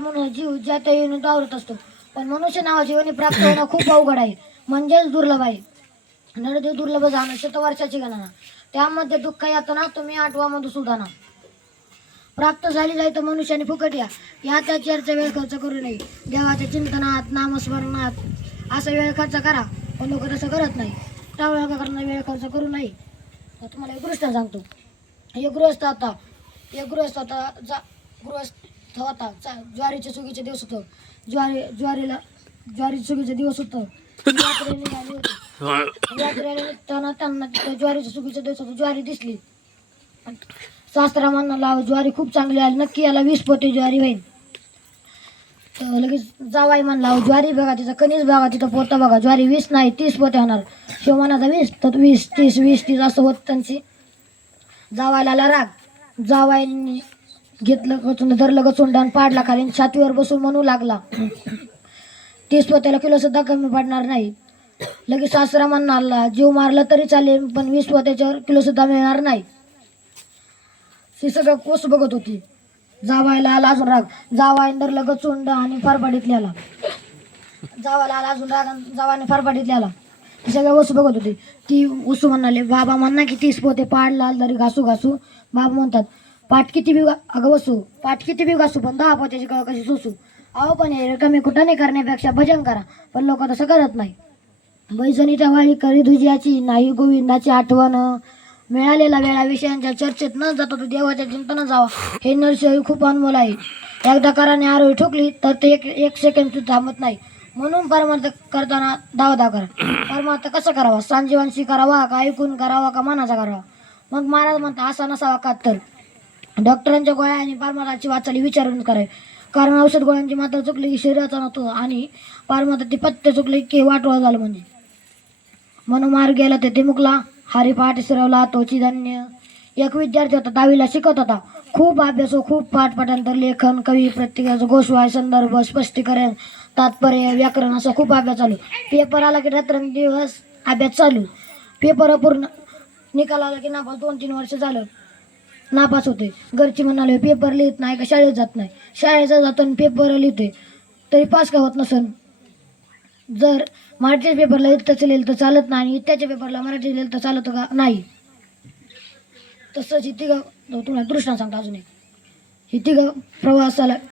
म्हणून जीव ज्या त्या योनी आवरत असतो. पण मनुष्य नावाची योनी प्राप्त होणं खूप अवघड आहे. म्हणजेच दुर्लभ आहे. नरदेव दुर्लभ जाणं शतवर्षाची गणना. त्यामध्ये दुःख यातना तुम्ही आठवा मधू सुधाना प्राप्त झाली जाय तर मनुष्याने फुकट या. या त्या चर्चा वेळ खर्च करू नये. देवाच्या चिंतनात नामस्मरणात असा वेळ खर्च करा. पण लोक तसं करत नाही. त्यावेळेला का करणं वेळ खर्च करू नये. तर तुम्हाला एक गोष्ट सांगतो. एक गृहस्थ होता एक गृहस्थ होता जा गृहस्थ होता चा- ज्वारीचे सुगीचे दिवस होतं. ज्वारी ज्वारीला ज्वारी सुगीचे दिवस होतं. यात्रे निघाली यात्रेला निघताना त्यांना तिथं ज्वारीचे सुगीचे दिवस ज्वारी दिसली. सासरा म्हणाला ज्वारी खूप चांगली आली. नक्की याला वीस पोते ज्वारी होईल. तर लगेच जावाई म्हणला ज्वारी बघा तिथं कणीस बघा तिथं पोतं बघा. ज्वारी वीस नाही तीस पोते होणार. शिव म्हणाचा वीस तर वीस तीस वीस तीस असं होत त्यांची. जावायला राग. जावाईंनी घेतलं कचून धरलं कचून पाडला खाली छातीवर बसून म्हणू लागला. ते स्वतःला किलो सुद्धा कमी पडणार नाही. लगेच सासरा म्हणणार जीव मारला तरी चालेल पण वीस स्वतःच्यावर किलो सुद्धा मिळणार नाही. ती सगळं कोस बघत होती. जावायला आला अजून राग. जावाईन धरलं गचुंड आणि फारपाडीतली आला जावायला आला अजून राग आणि जावाने फारपाडीतली आला ती सगळं वसू बघत होती. ती वसू म्हणाले बाबा म्हणणार की तीस पोते पाड लाल तरी घासू घासू. बाबा म्हणतात पाठ किती बी अगं वसू पाठ किती बी घासू पण दहा पोत्याची कळ कशी सोसू? अहो पण हे कमी कुठं नाही करण्यापेक्षा भजन करा पण लोक तसं करत नाही. बैजनीच्या वाळी करी दुजियाची नाही गोविंदाची आठवण. मिळालेला वेळा विषयांच्या चर्चेत न जाता तो देवाच्या चिंतन जावा. हे नरसिंह खूप अनमोल आहे. एकदा कराने आरोही ठोकली तर ते एक एक सेकंड तू थांबत नाही. म्हणून परमार्थ करताना धावधा करा. परमार्थ कसा करावा? सांजीवांशी करावा का ऐकून करावा का मनाचा करावा? मग महाराज म्हणता असा नसावा का तर? डॉक्टरांच्या गोळ्या आणि परमार्थाची वाचाली विचारून करावी कारण औषध गोळ्यांची मात्रा चुकली की शरीराचा नव्हतो आणि परमार्थाची पत्ते चुकली की वाटोळा झालं म्हणजे. मनोमार गेला तेथे मुकला हरिपाठ शिरवला तोची धान्य. एक विद्यार्थी होता दहावीला शिकत होता. खूप अभ्यास हो खूप पाठपाठांतर लेखन कवी प्रत्येकाचं गोष्वाय संदर्भ स्पष्टीकरण तात्पर्य व्याकरण असं खूप अभ्यास चालू. पेपर आला की रात्रंदिवस अभ्यास चालू. पेपर पूर्ण निकाल आला की नापास दोन तीन वर्ष झालं. नापास होते घरची म्हणाले पेपर लिहित नाही का? शाळेत जात नाही. शाळेचा जातो आणि पेपर लिहितोय. तरी पास का होत नसन? जर मराठीच्या पेपरला इथंच लिहिलं तर चालत नाही आणि इत्याच्या पेपरला मराठी लिहिलं तर चालत का? नाही. तसंच ही तिघं तुम्हाला दृष्टांत सांगतो अजून एक. ही तिघं प्रवासाला